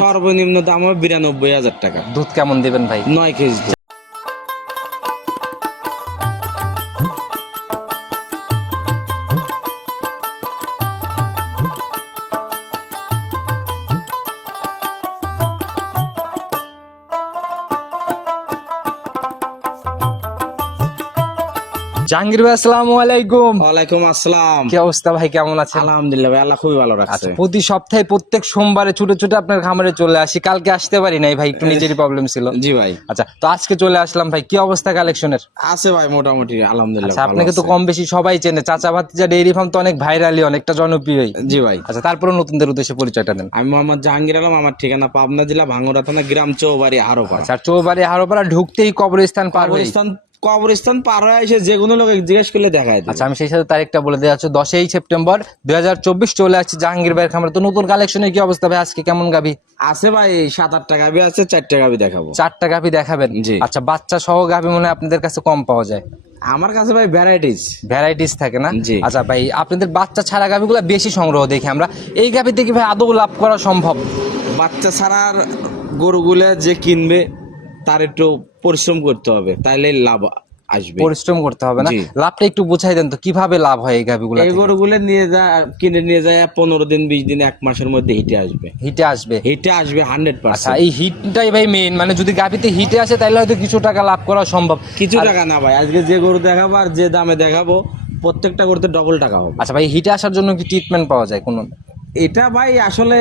সর্বনিম্ন দাম হবে বিরানব্বই হাজার টাকা। দুধ কেমন দিবেন ভাই? নয় কেজি জাহাঙ্গীর ভাই আসসালামু আলাইকুম। ওয়ালাইকুম আসসালাম। কি অবস্থা ভাই কেমন আছেন? আলহামদুলিল্লাহ ভাই আল্লাহ খুবই ভালো রাখছে। আচ্ছা প্রতি সপ্তাহে প্রত্যেক সোমবারে ছুটে ছুটে আপনার খামারে চলে আসি। কালকে আসতে পারি নাই ভাই একটু নিজেরই প্রবলেম ছিল। জি ভাই। আচ্ছা তো আজকে চলে আসলাম ভাই কি অবস্থা কালেকশনের আছে ভাই মোটামুটি আলহামদুলিল্লাহ আচ্ছা আপনাকে তো কম বেশি সবাই চেনে চাচা ভাতিজা ডেইরি ফার্ম তো অনেক ভাইরালি অনেকটা জনপ্রিয় জি ভাই। আচ্ছা তারপরে নতুনদের উদ্দেশ্যে পরিচয়টা দেন। আমি মোহাম্মদ জাহাঙ্গীর আলম আমার ঠিকানা পাবনা জেলা ভাঙ্গুরা থানা গ্রাম চৌবাড়ি হারোপাড়া আচ্ছা আর চৌবাড়ি হারোপাড়া ঢুকতেই কবরস্থান পার কবরস্থান কবরস্থান পার হয়ে এসে যে কোনো লোকে জিজ্ঞেস করলে দেখায় আচ্ছা আমি সেই সাথে তারিখটা বলে দেওয়া হচ্ছে দশই সেপ্টেম্বর দুই হাজার চব্বিশ চলে আসছি জাহাঙ্গীর ভাইয়ের খামারে। তো নতুন কালেকশনের কি অবস্থা ভাই? আজকে কেমন গাবি আছে ভাই সাত আটটা গাবি আছে চারটা গাবি দেখাবো। চারটা গাভি দেখাবেন? জি। আচ্ছা বাচ্চা সহ গাভি মনে হয় আপনাদের কাছে কম পাওয়া যায়। আমার কাছে ভাই ভ্যারাইটিস ভ্যারাইটিস থাকে না? জি। আচ্ছা ভাই আপনাদের বাচ্চা ছাড়া গাভিগুলো বেশি সংগ্রহ দেখি আমরা। এই গাভিতে কি ভাই আদৌ লাভ করা সম্ভব? বাচ্চা ছাড়ার গরুগুলা যে কিনবে তার একটু পরিশ্রম করতে হবে তাইলে লাভ আসবে। পরিশ্রম করতে হবে না? লাভটা একটু বুঝাই দেন তো কীভাবে লাভ হয় এই গাভিগুলো এই গরুগুলো নিয়ে যা কিনে নিয়ে যায় পনেরো দিন বিশ দিন এক মাসের মধ্যে হিটে আসবে। হিটে আসবে? হিটে আসবে হান্ড্রেড আচ্ছা পার্সেন্ট এই হিটটাই ভাই মেইন মানে যদি গাভিতে হিটে আসে তাহলে হয়তো কিছু টাকা লাভ করা সম্ভব। কিছু টাকা না ভাই আজকে যে গরু দেখাবো আর যে দামে দেখাবো প্রত্যেকটা গরুতে ডবল টাকা হবে। আচ্ছা ভাই হিটে আসার জন্য কি ট্রিটমেন্ট পাওয়া যায় কোনো? এটা ভাই আসলে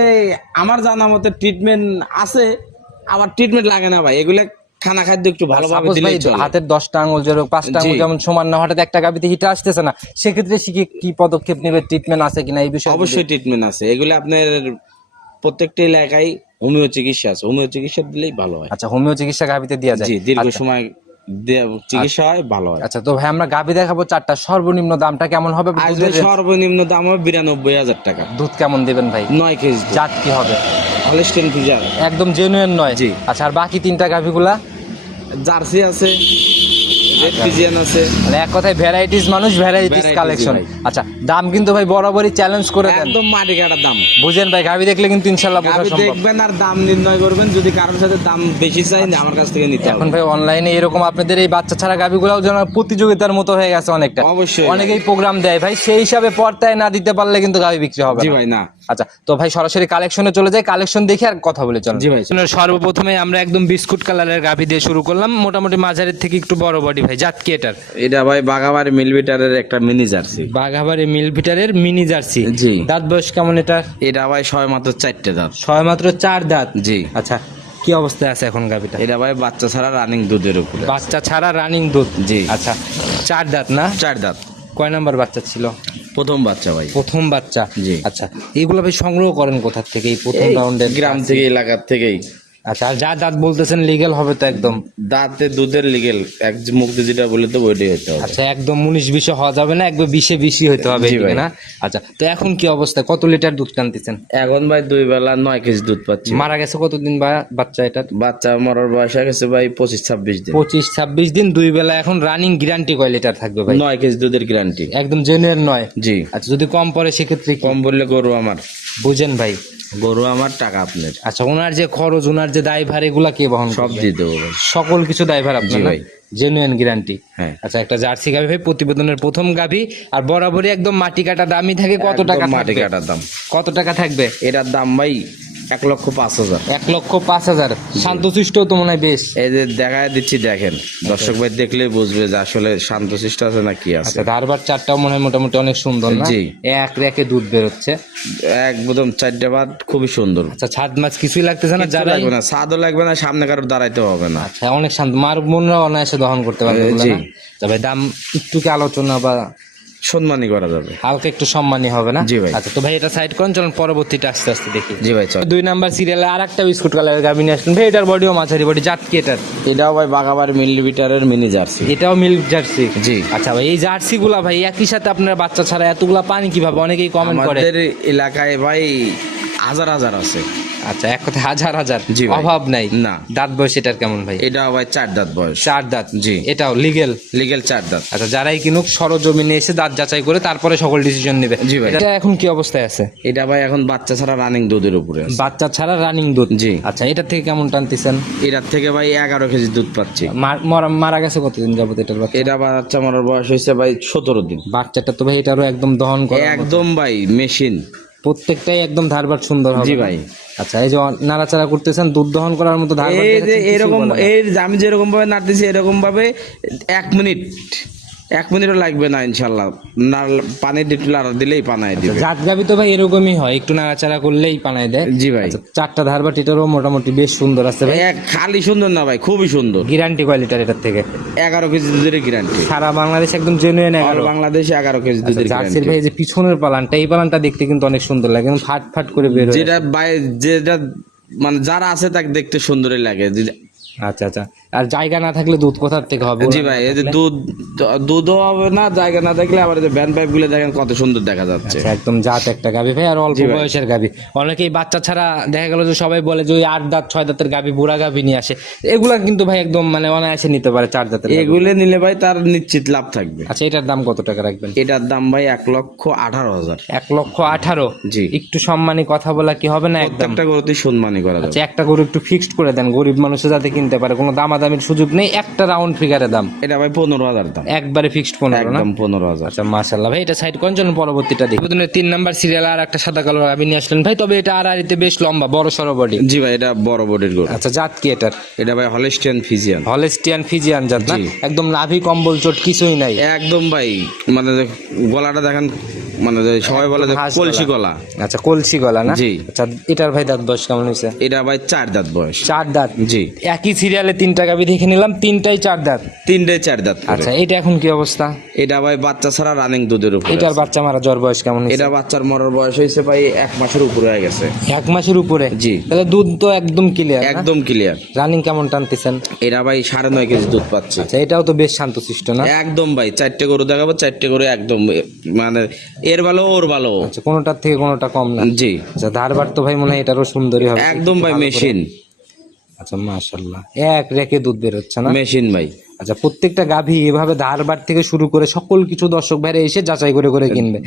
আমার জানা মতে ট্রিটমেন্ট আছে আবার ট্রিটমেন্ট লাগে না ভাই এগুলো খানা খাদ্য একটু ভালোভাবে দিলেই চলে। হাতের দশটা আঙুল যেরকম পাঁচটা আঙুল যেমন সমান না হঠাৎ একটা গাভিতে হিটে আসতেছে না সেক্ষেত্রে সে কি- পদক্ষেপ নেবে? ট্রিটমেন্ট আছে কিনা এই বিষয়ে অবশ্যই ট্রিটমেন্ট আছে। এগুলো আপনার প্রত্যেকটা এলাকায় হোমিও চিকিৎসা আছে। হোমিও চিকিৎসা দিলেই ভালো হয়। আচ্ছা হোমিও চিকিৎসা গাভিতে দেওয়া যায়। জি দীর্ঘ সময় চিকিৎসা হয় ভালো হয়। আচ্ছা তো ভাই আমরা গাভি দেখাবো চারটা। সর্বনিম্ন দামটা কেমন হবে? আজ সর্বনিম্ন দাম হবে বিরানব্বই হাজার টাকা। দুধ কেমন দিবেন ভাই? নয় কেজি জাত কি হবে? হলিস্টেন ফিজার একদম জেনুইন নয়? জি। আচ্ছা আর বাকি তিনটা গাভিগুলা? জার্সি আছে রেড আছে। মানে এক কথায় ভ্যারাইটিস মানুষ ভ্যারাইটিস কালেকশন আচ্ছা দাম কিন্তু ভাই বরাবরই চ্যালেঞ্জ করে দেন। একদম মাটি কাটার দাম। বুঝেন ভাই গাভি দেখলে কিন্তু ইনশাল্লাহ বোঝা সম্ভব। দেখবেন আর দাম নির্ণয় করবেন যদি কারোর সাথে দাম বেশি চাই না আমার কাছ থেকে নিতে এখন ভাই অনলাইনে এরকম আপনাদের এই বাচ্চা ছাড়া গাভিগুলোও যেন প্রতিযোগিতার মতো হয়ে গেছে অনেকটা। অবশ্যই। অনেকেই প্রোগ্রাম দেয় ভাই সেই হিসাবে পর্দায় না দিতে পারলে কিন্তু গাভি বিক্রি হবে জি ভাই না। আচ্ছা তো ভাই সরাসরি কালেকশনে চলে যাই কালেকশন দেখে আর কথা বলে চল জি ভাই সর্বপ্রথমে আমরা একদম বিস্কুট কালারের গাভি দিয়ে শুরু করলাম। মোটামুটি মাঝারের থেকে একটু বড় বডি ভাই জাত কি এটার? এটা ভাই বাগাবাড়ি মিলবিটারের একটা মিনি জার্সি বাঘাবাড়ি মিল ভিটারের মিনি জার্সি জি। দাঁত বয়স কেমন এটা এটা ভাই ছয় মাত্র চারটে দাঁত। ছয় মাত্র চার দাঁত? জি। আচ্ছা কি অবস্থায় আছে এখন গাভিটা? এটা ভাই বাচ্চা ছাড়া রানিং দুধের উপরে। বাচ্চা ছাড়া রানিং দুধ? জি। আচ্ছা চার দাঁত না? চার দাঁত। কয় নাম্বার বাচ্চা ছিল? প্রথম বাচ্চা ভাই। প্রথম বাচ্চা? জি। আচ্ছা এগুলো ভাই সংগ্রহ করেন কোথা থেকে? এই প্রথম রাউন্ডে রাউন্ডের গ্রাম থেকে এলাকার থেকেই। আচ্ছা আর যা দাঁত বলতেছেন লিগেল হবে তো একদম? দাঁতে দুধের লিগেল এক যে মুখ দিয়ে যেটা বলে তো ওইটাই হতে হবে। আচ্ছা একদম উনিশ বিশে হওয়া যাবে না একবার বিশে বেশি হতে হবে না? আচ্ছা তো এখন কি অবস্থা? কত লিটার দুধ টানতেছেন? এখন ভাই দুই বেলা নয় কেজি দুধ পাচ্ছি। মারা গেছে কতদিন বাচ্চা এটা বাচ্চা মরার বয়স হয়ে গেছে ভাই পঁচিশ ছাব্বিশ দিন। পঁচিশ ছাব্বিশ দিন দুই বেলা এখন রানিং গ্যারান্টি কয় লিটার থাকবে ভাই? নয় কেজি দুধের গ্যারান্টি একদম জেনুয়ের নয়? জি। আচ্ছা যদি কম পড়ে সেক্ষেত্রে কম বললে গরু আমার। বুঝেন ভাই। গরু আমার টাকা আপনার। আচ্ছা ওনার যে খরচ ওনার যে দায়ভার এগুলা কে বহন সব দিয়ে দেবো ভাই। সকল কিছু দায়ভার আপনার ভাই। জেনুইন গ্যারান্টি হ্যাঁ। আচ্ছা একটা জার্সি গাভি ভাই প্রতিবেদনের প্রথম গাভি আর বরাবরই একদম মাটি কাটা দামই থাকে কত টাকা মাটি কাটার দাম। কত টাকা থাকবে? এটার দাম ভাই এক লক্ষ পাঁচ হাজার। এক লক্ষ পাঁচ হাজার। শান্তশিষ্ট তো মনে হয় বেশ। এই যে দেখায় দিচ্ছি দেখেন। দর্শক ভাই দেখলেই বুঝবে যে আসলে শান্তশিষ্ট আছে না কি আছে। আচ্ছা ধারবার চারটাও মনে হয় মোটামুটি অনেক সুন্দর না? জি। এক রেখে দুধ বেরোচ্ছে। একদম চারটে বাদ খুবই সুন্দর। আচ্ছা ছাদ মাছ কিছুই লাগতেছে না? যারা লাগবে না স্বাদও লাগবে না সামনে কারোর দাঁড়াইতে হবে না। আচ্ছা অনেক শান্ত মার বোনরা অনায়াসে দহন করতে পারবে জি। তবে দাম একটু আলোচনা বা সম্মানই করা যাবে। হালকা একটু সম্মানী হবে না? জি ভাই। আচ্ছা তো ভাই এটা সাইড করেন চলুন পরবর্তীটা আস্তে আস্তে দেখি। জি ভাই চল দুই নাম্বার সিরিয়ালে আর একটা বিস্কুট কালারের গাভি নিয়ে আসলেন। ভাই এটার বডিও মাঝারি বডি জাত কি এটার? এটাও ভাই বাগাবাড়ি মিলিমিটারের মিনি জার্সি এটাও মিল্ক জার্সি জি। আচ্ছা ভাই এই জার্সি গুলা ভাই একই সাথে আপনার বাচ্চা ছাড়া এতগুলা পানি কীভাবে? অনেকেই কমেন্ট করে। আমাদের এলাকায় ভাই হাজার হাজার আছে। আচ্ছা এক কথা হাজার হাজার জি ভাই। অভাব নাই। না। দাঁত বয়স এটার কেমন ভাই? এটা ভাই চার দাঁত বয়স। চার দাঁত জি। এটাও লিগেল লিগেল চার দাঁত। আচ্ছা যারাই কিনুক সরজমিনে এসে দাঁত যাচাই করে তারপরে সকল ডিসিশন নেবে। জি ভাই। এটা এখন কি অবস্থায় আছে? এটা ভাই এখন বাচ্চা ছাড়া রানিং দুধের উপরে আছে। বাচ্চা ছাড়া রানিং দুধ? জি। আচ্ছা এটার থেকে কেমন টানতেছেন? এটার থেকে ভাই এগারো কেজি দুধ পাচ্ছি। মার- মরা- মারা গেছে কতদিন যাবত এটার বাচ্চা? এটা বাচ্চা মরার বয়স হয়েছে ভাই সতেরো দিন। বাচ্চাটা তো ভাই এটারও একদম দহন করে একদম ভাই মেশিন প্রত্যেকটাই একদম ধারবার সুন্দর হবে। জি ভাই। আচ্ছা এই যে নাড়াচাড়া করতেছেন দুধ দহন করার মতো এই যে এরকম এই যে আমি যেরকম ভাবে নাড়তেছি এরকম ভাবে এক মিনিট। এক মিনিটও লাগবে না ইনশাল্লাহ না পানি লাড়া দিলেই পানায় দিবে। জাত গাবি তো ভাই এরকমই হয় একটু নাড়াচাড়া করলেই পানায় দেয়। জি ভাই। আচ্ছা, চারটা ধারবার এটারও মোটামুটি বেশ সুন্দর আছে ভাই। এক খালি সুন্দর না ভাই খুবই সুন্দর। গ্যারান্টি কোয়ালিটির এটার থেকে। এগারো কেজি দুধের গ্যারান্টি। সারা বাংলাদেশ একদম জেনুইন আর এগারো বাংলাদেশে এগারো কেজি দুধের জার্সির ভাই যে পিছনের পালানটা এই পালানটা দেখতে কিন্তু অনেক সুন্দর লাগে ফাট ফাট করে বের যেটা বাই যেটা মানে যারা আছে তাকে দেখতে সুন্দরই লাগে। আচ্ছা আচ্ছা। আর জায়গা না থাকলে দুধ কোথার থেকে হবে? জি ভাই এই যে দুধ দুধও হবে না জায়গা না থাকলে আবার এই যে ভ্যান পাইপগুলো দেখেন কত সুন্দর দেখা যাচ্ছে। আচ্ছা, একদম জাত একটা গাবি ভাই আর অল্প বয়সের গাবি অনেকেই বাচ্চা ছাড়া দেখা গেল যে সবাই বলে যে ওই আট দাঁত ছয় দাঁতের গাবি বুড়া গাবি নিয়ে আসে। এগুলা কিন্তু ভাই একদম মানে অনায়াসে নিতে পারে চার দাঁতের এগুলো নিলে ভাই তার নিশ্চিত লাভ থাকবে। আচ্ছা এটার দাম কত টাকা রাখবেন? এটার দাম ভাই এক লক্ষ আঠারো হাজার। এক লক্ষ আঠারো? জি। একটু সম্মানী কথা বলা কি হবে না একদম? প্রত্যেকটা গরুতে সম্মানই করা যাবে। আচ্ছা একটা গরু একটু ফিক্সড করে দেন গরিব মানুষে যাতে কিনতে পারে কোনো দামাদামির সুযোগ নেই একটা রাউন্ড ফিগারে দাম। এটা ভাই পনেরো হাজার দাম। একবারে ফিক্সড পনেরো একদম পনেরো হাজার। আচ্ছা মাশাল্লাহ ভাই এটা সাইড কোন? জন্য পরবর্তীটা দেখি। তিন নাম্বার সিরিয়াল আর একটা সাদা কালো গাবি নিয়ে আসলেন। ভাই তবে এটা আর আরিতে বেশ লম্বা বড় সড়ো বডি জি ভাই এটা বড় বডির গরু। আচ্ছা জাত কি এটার? এটা ভাই হলেস্টিয়ান ফিজিয়ান হলেস্টিয়ান ফিজিয়ান জাত না? একদম নাভি কম্বল চোট কিছুই নাই। একদম ভাই মানে গলাটা দেখেন মানে সবাই বলে যে কলসি গলা। আচ্ছা কলসি গলা না? জি। আচ্ছা এটার ভাই দাঁত বয়স কেমন হয়েছে? এটা ভাই চার দাঁত বয়স। চার দাঁত? জি। একই সিরিয়ালে তিনটা গাবি দেখে নিলাম তিনটাই চার দাঁত। তিনটাই চার দাঁত। আচ্ছা এটা এখন কি অবস্থা? এটা ভাই বাচ্চা ছাড়া রানিং দুধের উপরে এটার বাচ্চা মারা জ্বর বয়স কেমন এটা বাচ্চার মরার বয়স হয়েছে ভাই এক মাসের উপরে হয়ে গেছে। এক মাসের উপরে? জি। তাহলে দুধ তো একদম ক্লিয়ার একদম ক্লিয়ার রানিং কেমন টানতেছেন? এরা ভাই সাড়ে নয় কেজি দুধ পাচ্ছে। আচ্ছা এটাও তো বেশ শান্তশিষ্ট না? একদম ভাই চারটে গরু দেখাবো চারটে গরু একদম মানে এর ভালো ওর ভালো। আচ্ছা কোনোটার থেকে কোনোটা কম না? জি। আচ্ছা ধারবার তো ভাই মনে হয় এটারও সুন্দরই হবে। একদম ভাই মেশিন আচ্ছা মাশাল্লাহ এক রেখে দুধ বের হচ্ছে না? মেশিন ভাই। আচ্ছা প্রত্যেকটা গাভী এভাবে ধারবার থেকে শুরু করে সকল কিছু দর্শক বাইরে এসে যাচাই করে করে কিনবে।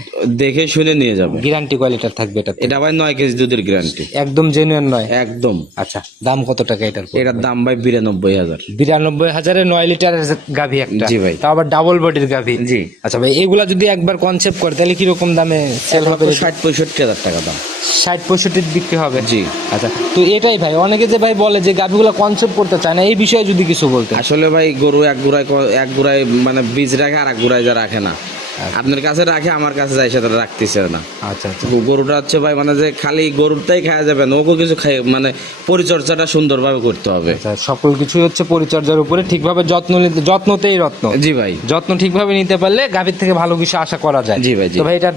দেখে শুনে নিয়ে যাবে। গ্যারান্টি কোয়ালিটির থাকবে এটা এটা ভাই নয় কেজি দুধের গ্যারান্টি একদম জেনুইন নয়। একদম। আচ্ছা দাম কত টাকা এটার এটার দাম ভাই বিরানব্বই হাজার। বিরানব্বই হাজারে নয় লিটারের গাভী একটা। জি ভাই। তাও আবার ডাবল বডির গাভী। জি। আচ্ছা ভাই এগুলা যদি একবার কনসেপ্ট করে তাহলে কীরকম দামে সেল হবে? ষাট পঁয়ষট্টি হাজার টাকা দাম। ষাট পঁয়ষট্টির বিক্রি হবে। জি। আচ্ছা তো এটাই ভাই অনেকে যে ভাই বলে যে গাভীগুলো কনসেপ্ট করতে চায় না এই বিষয়ে যদি কিছু বলতে আসলে ভাই গরু এক গুড়ায় এক গুড়ায় মানে বীজ রাখে আর এক গুড়ায় যা রাখে না। আপনার কাছে রাখে আমার কাছে যাই সেটা রাখতেছে না। আচ্ছা আচ্ছা। গরুটা হচ্ছে ভাই মানে যে খালি গরুরটাই খাওয়া যাবে না ওকে কিছু খাই মানে পরিচর্যাটা সুন্দরভাবে করতে হবে। আচ্ছা সকল কিছুই হচ্ছে পরিচর্যার উপরে ঠিকভাবে যত্ন নিতে যত্নতেই রত্ন। জি ভাই। যত্ন ঠিকভাবে নিতে পারলে গাভীর থেকে ভালো কিছু আশা করা যায়। জি ভাই, জি। তো ভাই এটা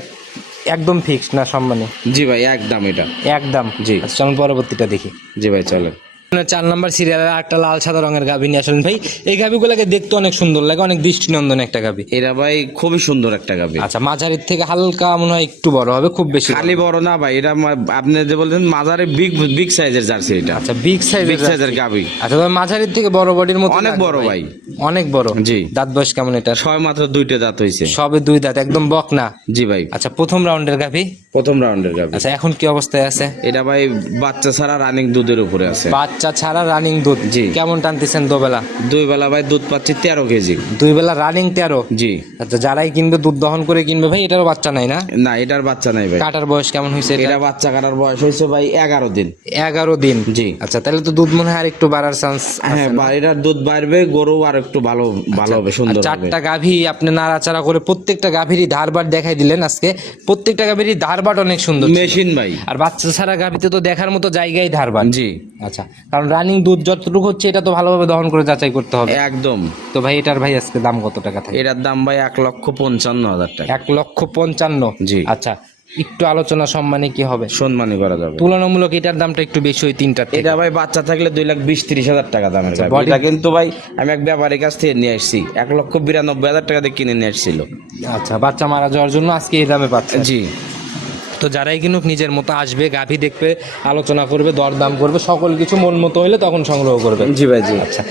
একদম ফিক্সড না সম্মানে? জি ভাই একদম এটা। একদম। জি। আচ্ছা চলুন পরবর্তীটা দেখি। জি ভাই চলেন। চার নাম্বার সিরিয়ালে একটা লাল সাদা রঙের গাভী নিয়ে আসলেন। ভাই এই গাভীগুলোকে দেখতে অনেক সুন্দর লাগে অনেক দৃষ্টিনন্দন একটা গাভী। এরা ভাই খুবই সুন্দর একটা গাবি আচ্ছা মাঝারির থেকে হালকা মনে হয় একটু বড় হবে খুব বেশি খালি বড় না ভাই এটা আপনি যে বলছেন মাজারে বিগ বিগ সাইজের জার্সি এটা। আচ্ছা বিগ সাইজের বিগ সাইজের গাবি আচ্ছা তবে মাঝারির থেকে বড় বডির মতো অনেক বড় ভাই। অনেক বড়। জি। দাঁত বয়স কেমন এটা ছয় মাত্র দুইটা দাঁত হয়েছে সবে দুই দাঁত একদম বক না জি ভাই। আচ্ছা প্রথম রাউন্ডের গাভী। প্রথম রাউন্ডের গাবি আচ্ছা এখন কি অবস্থায় আছে? এটা ভাই বাচ্চা ছাড়া রানিং দুধের উপরে আছে। বাচ্চা ছাড়া রানিং দুধ? জি। কেমন টানতেছেন দোবেলা? দুই বেলা ভাই দুধ পাচ্ছি তেরো কেজি। দুই বেলা রানিং তেরো? জি। আচ্ছা যারাই কিনবে দুধ দহন করে কিনবে ভাই এটারও বাচ্চা নাই না? না এটার বাচ্চা নাই ভাই। কাটার বয়স কেমন হয়েছে এটা? বাচ্চা কাটার বয়স হয়েছে ভাই এগারো দিন। এগারো দিন? জি। আচ্ছা তাহলে তো দুধ মনে হয় আর একটু বাড়ার চান্স হ্যাঁ এটার দুধ বাড়বে গরু আর একটু ভালো ভালো হবে সুন্দর চারটা গাভী আপনি নাড়াচাড়া করে প্রত্যেকটা গাভীরই ধারবার দেখাই দিলেন আজকে। প্রত্যেকটা গাভীরই ধারবাট অনেক সুন্দর মেশিন ভাই। আর বাচ্চা ছাড়া গাভীতে তো দেখার মতো জায়গায় ধারবার জি। আচ্ছা কারণ রানিং দুধ যতটুকু হচ্ছে এটা তো ভালোভাবে দহন করে যাচাই করতে হবে। একদম। তো ভাই এটার ভাই আজকে দাম কত টাকা থাকে? এটার দাম ভাই এক লক্ষ পঞ্চান্ন হাজার টাকা। এক লক্ষ পঞ্চান্ন? জি। আচ্ছা একটু আলোচনা সম্মানে কি হবে? সম্মানী করা যাবে। তুলনামূলক এটার দামটা একটু বেশি ওই তিনটার থেকে। এটা ভাই বাচ্চা থাকলে দুই লাখ বিশ তিরিশ হাজার টাকা দামের গাভী। এটা কিন্তু ভাই আমি এক ব্যাপারীর কাছ থেকে নিয়ে আসছি। এক লক্ষ বিরানব্বই হাজার টাকা দিয়ে কিনে নিয়ে আসছিল। আচ্ছা বাচ্চা মারা যাওয়ার জন্য আজকে এই দামে পাচ্ছে। জি। তো যারাই কিনুক নিজের মতো আসবে গাভী দেখবে আলোচনা করবে দরদাম করবে সকল কিছু মন মতো হইলে তখন সংগ্রহ করবে। জি ভাই জি। আচ্ছা।